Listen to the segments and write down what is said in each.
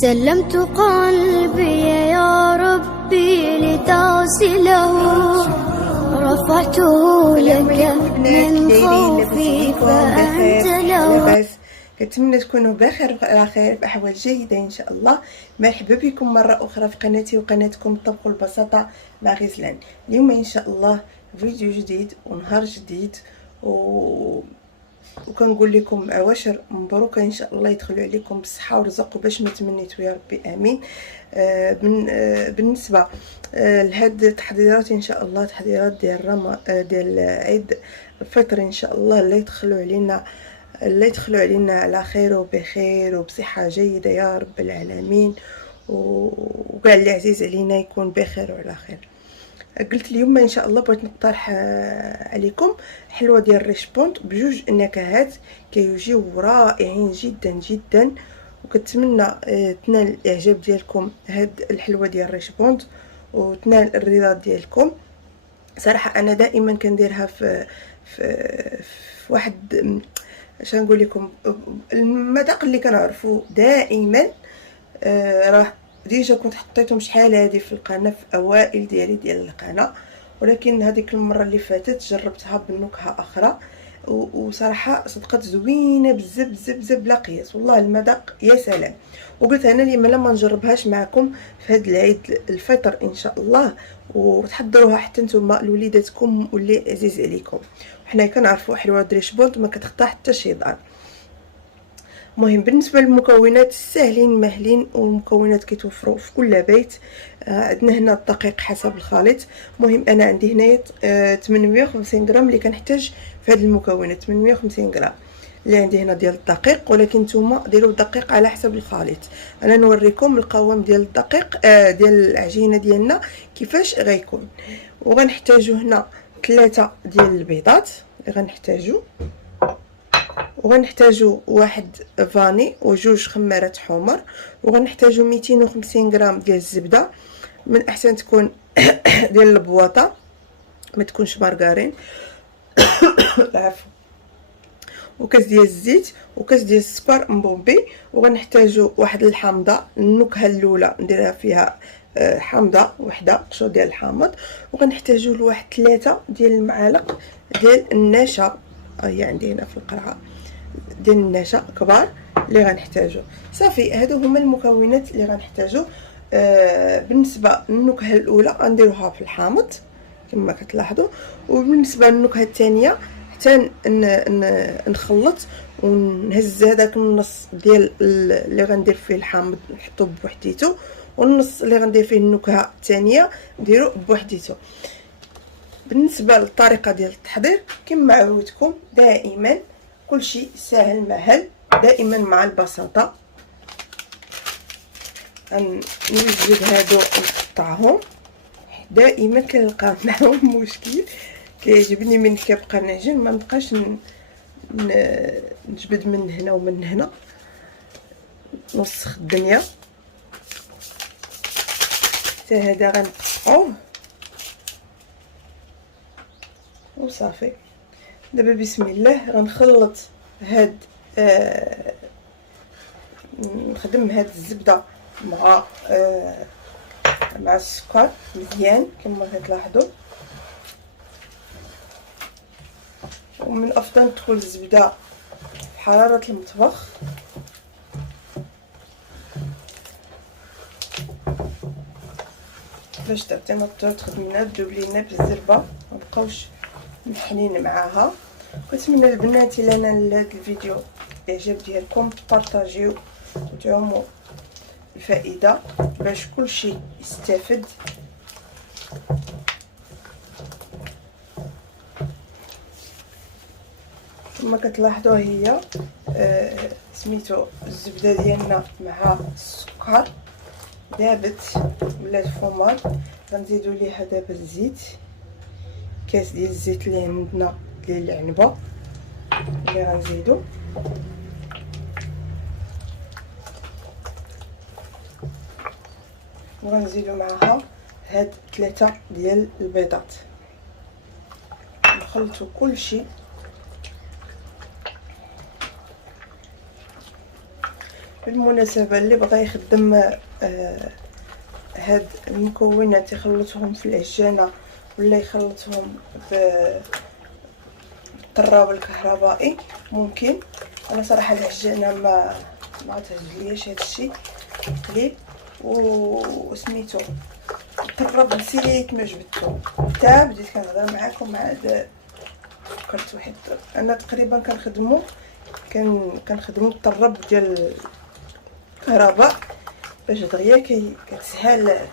سلمت قلبي يا ربي لتصله، رفعته لك من خوفي فأنت له. كنتمنى تكونوا بخير وعلى خير بأحوال جيدة إن شاء الله. مرحبا بكم مرة أخرى في قناتي وقناتكم الطبخ والبساطة مع غزلان. اليوم إن شاء الله فيديو جديد ونهار جديد وكنقول لكم عواشر مبروكه ان شاء الله يدخلوا عليكم بالصحه والرزق وباش ما تمنيتوا يا ربي امين. بالنسبه لهاد التحضيرات ان شاء الله، تحضيرات ديال عيد الفطر ان شاء الله اللي يدخلوا علينا على خير وبخير وبصحه جيده يا رب العالمين، وكاع اللي عزيز علينا يكون بخير وعلى خير. قلت اليوم ان شاء الله بغيت نقترح عليكم حلوه ديال الريشبوند بجوج نكهات كيجيو رائعين جدا جدا، وكنتمنى تنال الاعجاب ديالكم هاد الحلوه ديال الريشبوند وتنال الرضا ديالكم. صراحه انا دائما كنديرها في واحد اش نقول لكم المذاق اللي كنعرفو دائما. راه ديجا كنت حطيتهم شحال هادي في القناه في اوائل ديال القناه، ولكن هذيك المره اللي فاتت جربتها بنكهه اخرى وصراحه صدقت زوينه بزاف بزاف بزاف بلا قياس، والله المذاق يا سلام. وقلت انا لي مالا ما نجربهاش معكم في هذا العيد الفطر ان شاء الله، وتحضروها حتى نتوما لوليداتكم واللي عزيز عليكم. حنا كنعرفوا حلوه دريشبوند ما كتقطع حتى شي دار. المهم بالنسبه للمكونات ساهلين ماهلين، والمكونات كيتوفروا في كل بيت. عندنا هنا الدقيق حسب الخليط. المهم انا عندي هنايا 850 غرام اللي كنحتاج في هذه المكونات، 850 غرام اللي عندي هنا ديال الدقيق، ولكن نتوما ديروا الدقيق على حسب الخليط. انا نوريكم القوام ديال الدقيق ديال العجينه ديالنا كيفاش غيكون. وغنحتاجوا هنا 3 ديال البيضات اللي غنحتاجوا، وغنحتاجوا واحد فاني وجوج خمارات حمر، وغنحتاجوا 250 غرام ديال الزبده، من احسن تكون ديال البواطه ما تكونش مارغرين العفو، وكاس ديال الزيت وكاس ديال السكر مبوبي. وغنحتاجوا واحد الحامضه، النكهه الاولى نديرها فيها حامضه وحده قشور ديال الحامض. وغنحتاجوا لواحد 3 ديال المعالق ديال النشا، هي عندي هنا في القرعه ديال النشا كبار اللي غنحتاجو. صافي هادو هما المكونات اللي غنحتاجو. بالنسبه للنكهه الاولى غنديروها في الحامض كما كتلاحظوا، وبالنسبه للنكهه الثانيه حتى نخلط ونهز هذاك النص ديال اللي غندير فيه الحامض نحطو بوحديتو، والنص اللي غندير فيه النكهه الثانيه نديرو بوحديتو. بالنسبه للطريقه ديال التحضير كما عودتكم دائما كلشي ساهل مهل، دائما مع البساطه. نوجد هادو نقطعهم، دائما كنلقى معهم مشكل كيعجبني من كيبقى نعجن ما نبقاش نجبد من هنا ومن هنا نوسخ الدنيا. حتى هذا غنقطعوه وصافي. دابا بسم الله غنخلط هاد نخدم هاد الزبده مع السكر مزيان كما كتلاحظوا. ومن الافضل تدخل الزبده في حراره المطبخ باش تعطينا الطعم، تخدمنا تذوب لينا بالزربه مابقاوش محنين معاها. كنتمنى البنات الا نال هذا الفيديو الاعجاب ديالكم بارطاجيو وتعموا الفائده باش كلشي يستافد. كما كتلاحظوا هي سميتو الزبده ديالنا مع السكر دابت ولات فومار. غنزيدوا ليها دابا الزيت، كاس ديال الزيت اللي عندنا ديال العنبه اللي غنزيدو، وغنزيدو معها هاد 3 ديال البيضات. نخلطو كلشي بالمناسبه اللي بغى يخدم هاد المكونات يخلطهم في العجانه ولا يخلطهم بالطراب الكهربائي ممكن. انا صراحه العجانه ما تعجبنيش هذا الشيء ليه وسميتو الطراب نسيت ما جبدتو حتى بديت كنهضر معاكم عاد فكرت واحد. انا تقريبا كنخدمو الطراب ديال الكهرباء باش دغيا كتسهل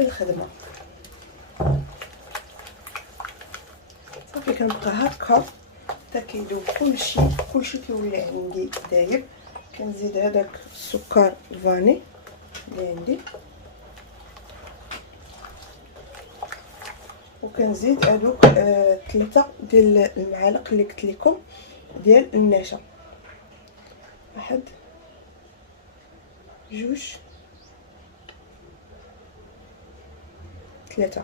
الخدمه. صافي كنبقى هكا حتى كيدوب كلشي كيولي عندي دايب. كنزيد هذاك السكر فاني اللي عندي وكنزيد هذوك 3 ديال المعالق اللي قلت لكم ديال النشا. 1 2 3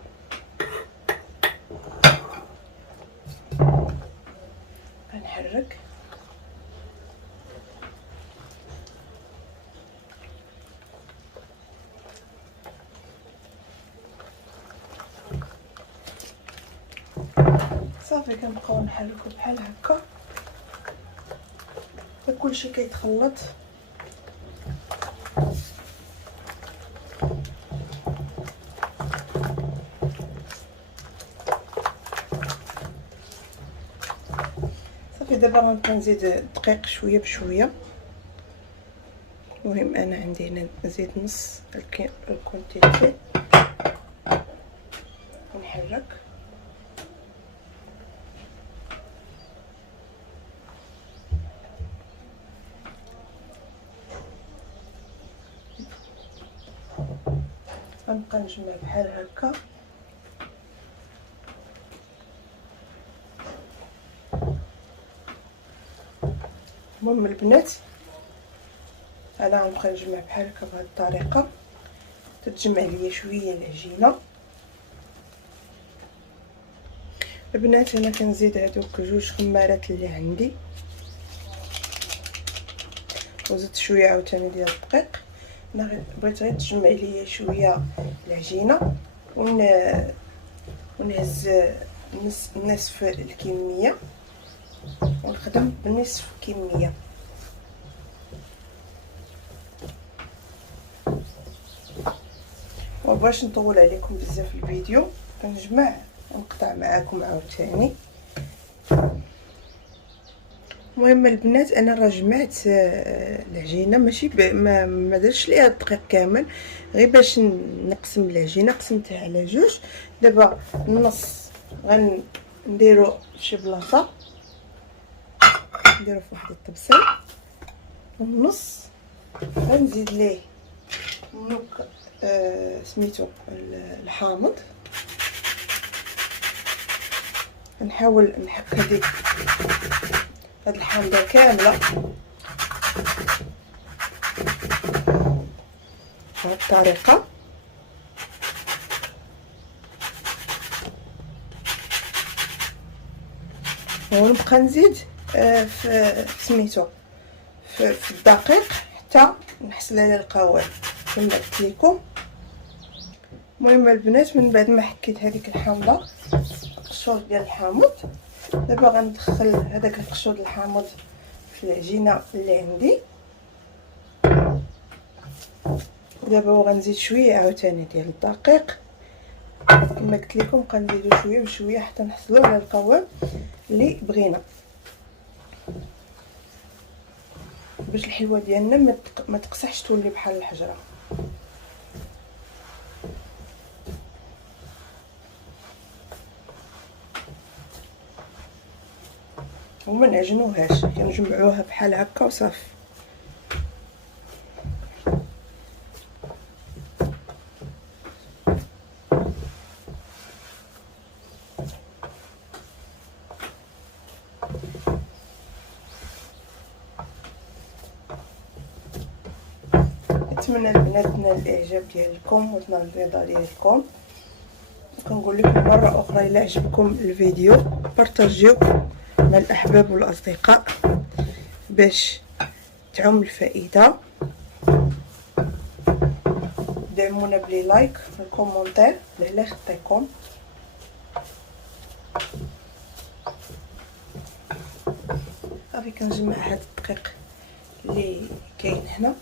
غنحرك صافي. كنبقاو نحركو بحال هكا حتى كلشي كيتخلط. صافي دابا غنبقى نزيد الدقيق شويه بشويه. المهم انا عندي هنا نزيد نص الكونتيتي ونحرك. غنبقى نجمع بحال هكا المهم البنات انا غنبقى نجمع بحال هكا بهذه الطريقه تتجمع ليا شويه العجينه. البنات انا كنزيد هذوك 2 خمارات اللي عندي وزدت شويه عاوتاني ديال الدقيق. انا بغيت غير تجمع ليا شويه العجينه ونهز نصف الكميه ونخدم بنصف كميه. وباش نطول عليكم بزاف الفيديو كنجمع ونقطع معاكم عاوتاني. المهم البنات انا راه جمعت العجينه ماشي ما درتش ليها الدقيق كامل غير باش نقسم العجينه قسمتها على 2. دابا النص غنديرو شي بلاصه نديرو في واحد الطبسيل والنص غنزيد ليه نوك سميتو الحامض. نحاول نحك هاد الحامضه كامله بهاد الطريقه. ونبقى نزيد في سميتو في الدقيق حتى نحصل على القوام كما قلت لكم. المهم البنات من بعد ما حكيت هذيك الحامضه القشور ديال الحامض دابا غندخل هذاك القشور ديال الحامض في العجينه اللي عندي. دابا وغنزيد شويه عاوتاني ديال الدقيق كما قلت لكم غنزيدو شويه بشويه حتى نحصلوا على القوام اللي بغينا باش الحلوه ديالنا ما تقصحش تولي بحال الحجره. وما نعجنوهاش كنجمعوها بحال هكا وصافي. نتمنى البنات تنال الاعجاب ديالكم وتنال الرضا ديالكم. كنقول لكم مره اخرى الا عجبكم الفيديو بارطاجيو مع الاحباب والاصدقاء. باش تعم الفائده. دعمونا بلي لايك والكومونتير لعلى خطيكم. صافي كنجمع هاد الدقيق اللي كاين هنا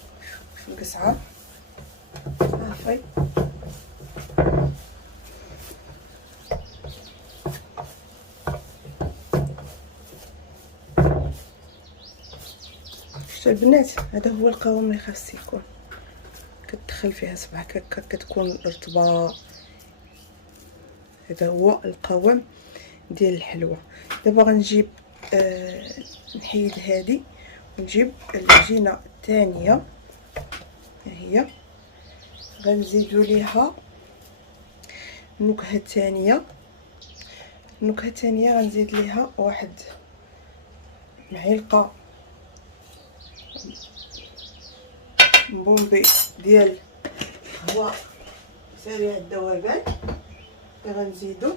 في القصعه. صافي شفتوا البنات، هذا هو القوام اللي خاص يكون. كتدخل فيها صبعك هكا كتكون رطبه. هذا هو القوام ديال الحلوه. دابا غنجيب نحيد هذه ونجيب العجينه الثانيه. ها هي غنزيدوا ليها النكهه الثانيه. النكهه الثانيه غنزيد ليها واحد معلقه بومبي ديال قهوه سريع الذوبان اللي غنزيدو.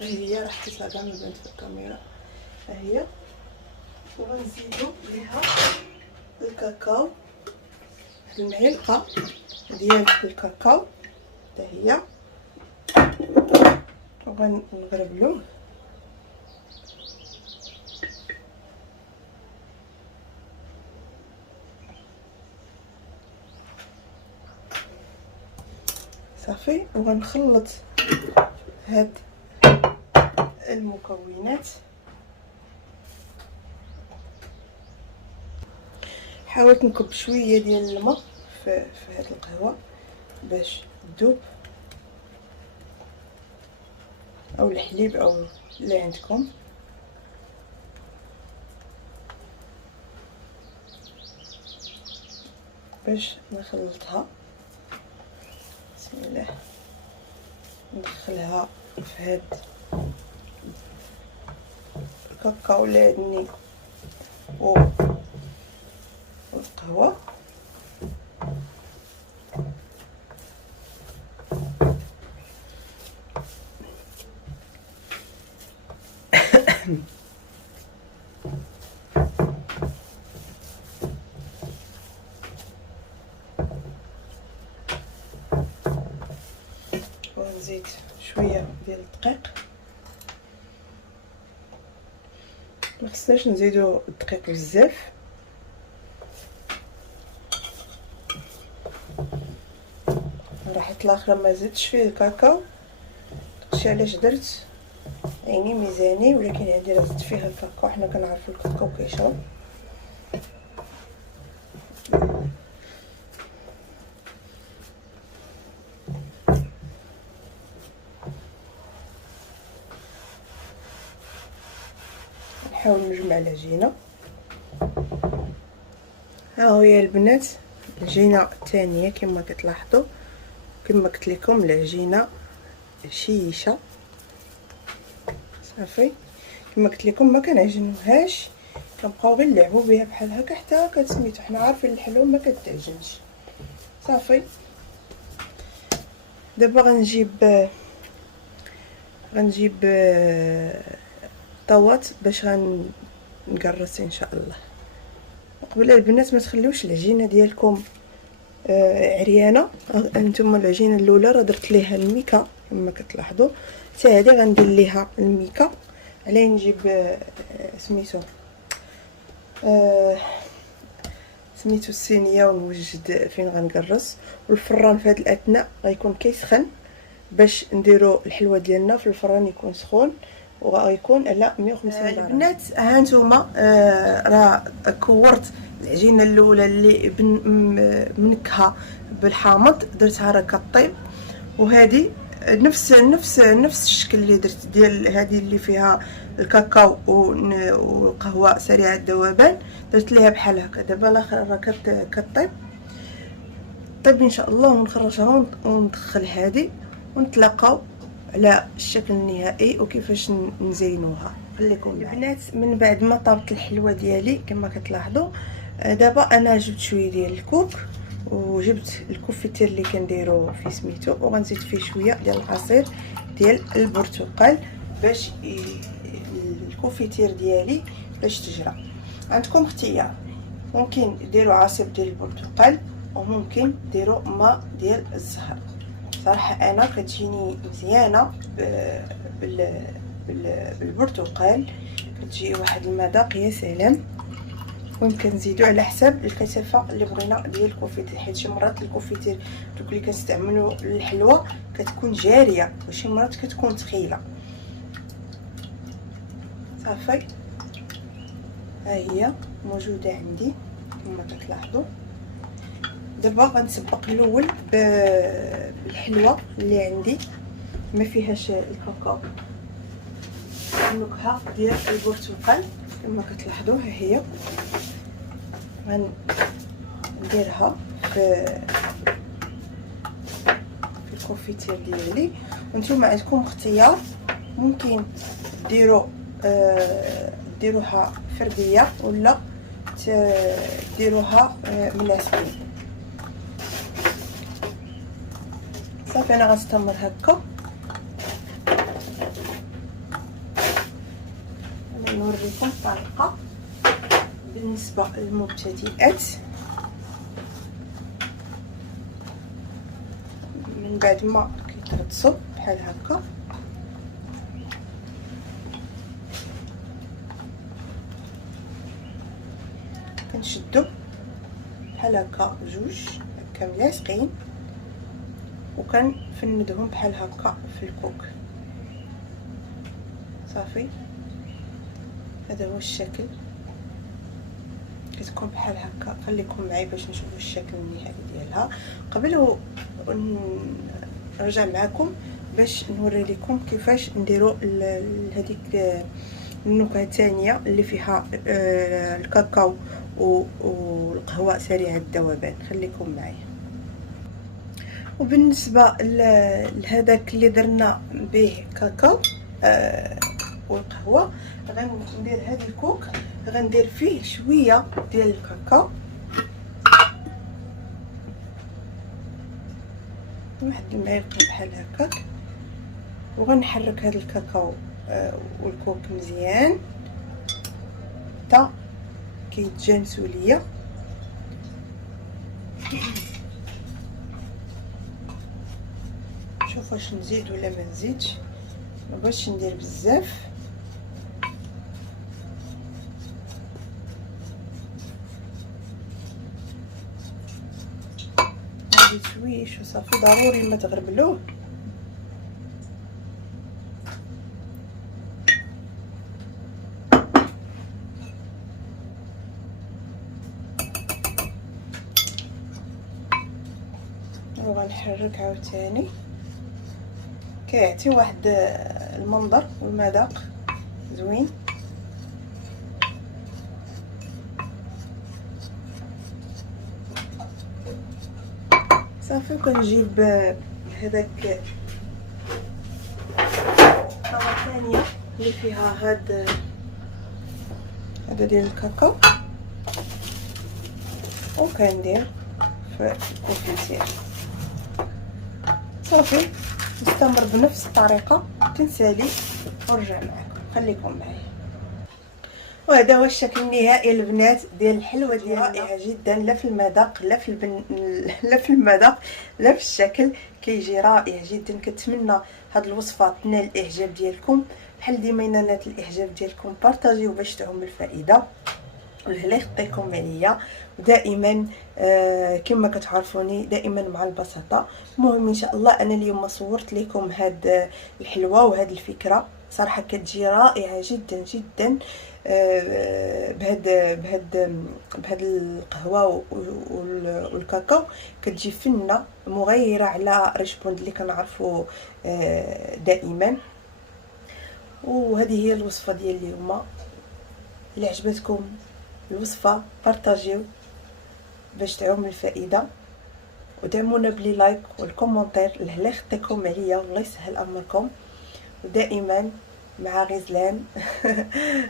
ها هي راه حطيتها كاع ما بانت في الكاميرا. ها هي وغنزيدو ليها الكاكاو، واحد المعلقه ديال الكاكاو حتى هي، وغنغربلو. صافي وغنخلط هاد المكونات. حاولت نكب شويه ديال الماء في هاد القهوه باش تذوب، او الحليب او اللي عندكم. باش نخلطها. بسم الله. ندخلها في هاد الكاكاو اللي عندني والقهوه. ونزيد شويه ديال الدقيق. ما خصناش نزيدو الدقيق بزاف. راح الاخر ما زدتش فيه الكاكاو، داكشي علاش درت عيني ميزاني، ولكن عندي راه زدت فيه الكاكاو. حنا كنعرفوا الكاكاو كيشرب. نحاول نجمع العجينه. ها هي البنات العجينه الثانيه كما كتلاحظوا. كما قلت لكم العجينه شيشه. صافي كما قلت لكم ما كنعجنوهاش، كنبقاو غير نلعبوا بها بحال هكا حتى كتسميتو. حنا عارفين الحلوه ما كتعجنش. صافي دابا غنجيب طاوات باش غنقرص ان شاء الله. قبل البنات ما تخليوش العجينه ديالكم عريانه. انتم العجينه الاولى راه درت ليها الميكا كما كتلاحظوا، حتى هذه غندير ليها الميكا. علاه نجيب سميتو الصينيه ونوجد فين غنقرص. والفران في هذا الاثناء غيكون كيسخن باش نديروا الحلوه ديالنا في الفران يكون سخون وغيكون على 150 درجه. البنات ها نتوما راه كورت العجينه الاولى اللي منكها بالحامض، درتها راه كطيب. وهذه نفس الشكل اللي درت ديال هذه اللي فيها الكاكاو وقهوه سريعه الذوبان، درت ليها بحال هكا. دابا راه كطيب طيب ان شاء الله. ونخرجها وندخل هذه ونتلاقاو على الشكل النهائي وكيفاش نزينوها. خليكم البنات. من بعد ما طابت الحلوه ديالي كما كتلاحظوا، دابا انا جبت شويه ديال الكوك وجبت الكوفيتير اللي كنديرو في سميتو، وغنزيد فيه شويه ديال العصير ديال البرتقال باش الكوفيتير ديالي باش تجرى. عندكم اختيار، ممكن ديروا عصير ديال البرتقال وممكن ديروا ماء ديال الزهر. صراحه انا كتجيني مزيانه بالبرتقال، كتجي واحد المذاق يا سلام. ويمكن نزيدو على حساب الكثافه اللي بغينا ديال الكونفيتير، حيت شي مرات الكونفيتير دوك اللي كنستعملوا للحلوى كتكون جاريه وشي مرات كتكون ثقيله. صافي ها هي موجوده عندي كما كتلاحظوا. دابا غنسبق الاول بالحلوى اللي عندي ما فيهاش الكاكاو. النكهه ديال البرتقال كما كتلاحظوا ها هي غنديرها في الكونفيتير ديالي. وانتم عندكم اختيار، ممكن ديروها فرديه ولا ديروها ملاصقين. صافي انا غنستمر هكا نوريكم الطريقه بالنسبه للمبتدئات. من بعد ما كيتغطسوا بحال هكا كنشدو بحال هكا جوج هكا ملاصقين وكنفندهم بحال هكا في الكوك. صافي هذا هو الشكل، كتكون بحال هكا. خليكم معي باش نشوفوا الشكل النهائي ديالها. قبل نرجع معكم باش نوري لكم كيفاش نديروا هذيك النكهه الثانيه اللي فيها الكاكاو والقهوه سريعه الذوبان. خليكم معي. وبالنسبه لهذاك اللي درنا به كاكاو والقهوه، غندير هذا الكوك غندير فيه شويه ديال الكاكاو، واحد المعلقه بحال هكاك، وغنحرك هذا الكاكاو والكوك مزيان حتى كيتجانسوا ليا. شوف واش نزيد ولا ما نزيدش، ما بغيتش ندير بزاف. نزيد شويش وصافي، ضروري ما تغربلوه. وغنحرك عاوتاني، كيعطي واحد المنظر والمذاق زوين. صافي كنجيب هذاك الطاوه الثانيه اللي فيها هذا ديال الكاكاو، وكندير في الكونفيتير. صافي نستمر بنفس الطريقه، تنسالي ونرجع معكم. خليكم معايا. وهذا هو الشكل النهائي البنات ديال الحلوه ديالنا. رائعه جدا، لا في المذاق لا في المذاق لا في الشكل، كيجي رائع جدا. كنتمنى هاد الوصفه تنال الاعجاب ديالكم. بحال ديما نالت الاعجاب ديالكم بارطاجيو باش تعم الفائده، والله يخطيكم عليا. ودائما كما كتعرفوني دائما مع البساطه. المهم ان شاء الله انا اليوم صورت لكم هاد الحلوه وهاد الفكره، صراحه كتجي رائعه جدا جدا بهاد القهوه والكاكاو. كتجي فنه مغيره على ريشبوند اللي كنعرفوا دائما. وهذه هي الوصفه ديال اليوم. اللي عجبتكم الوصفه بارطاجيو باش تعم الفائده، ودعمونا بلي لايك والكومونتير. الله يخطيكم عليا والله يسهل امركم. ودائما مع غزلان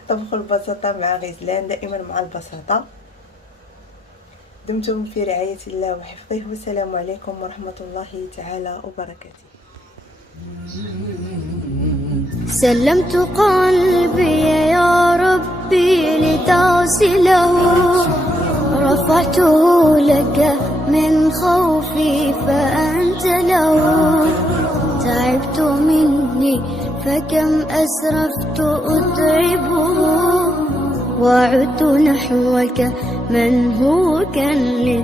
طبخوا البساطه مع غزلان، دائما مع البساطه. دمتم في رعايه الله وحفظه، والسلام عليكم ورحمه الله تعالى وبركاته. سلمت قلبي يا ربي لتصله وعدته لك من خوفي فأنت له. تعبت مني فكم أسرفت أتعبه، وعدت نحوك من هو كان لي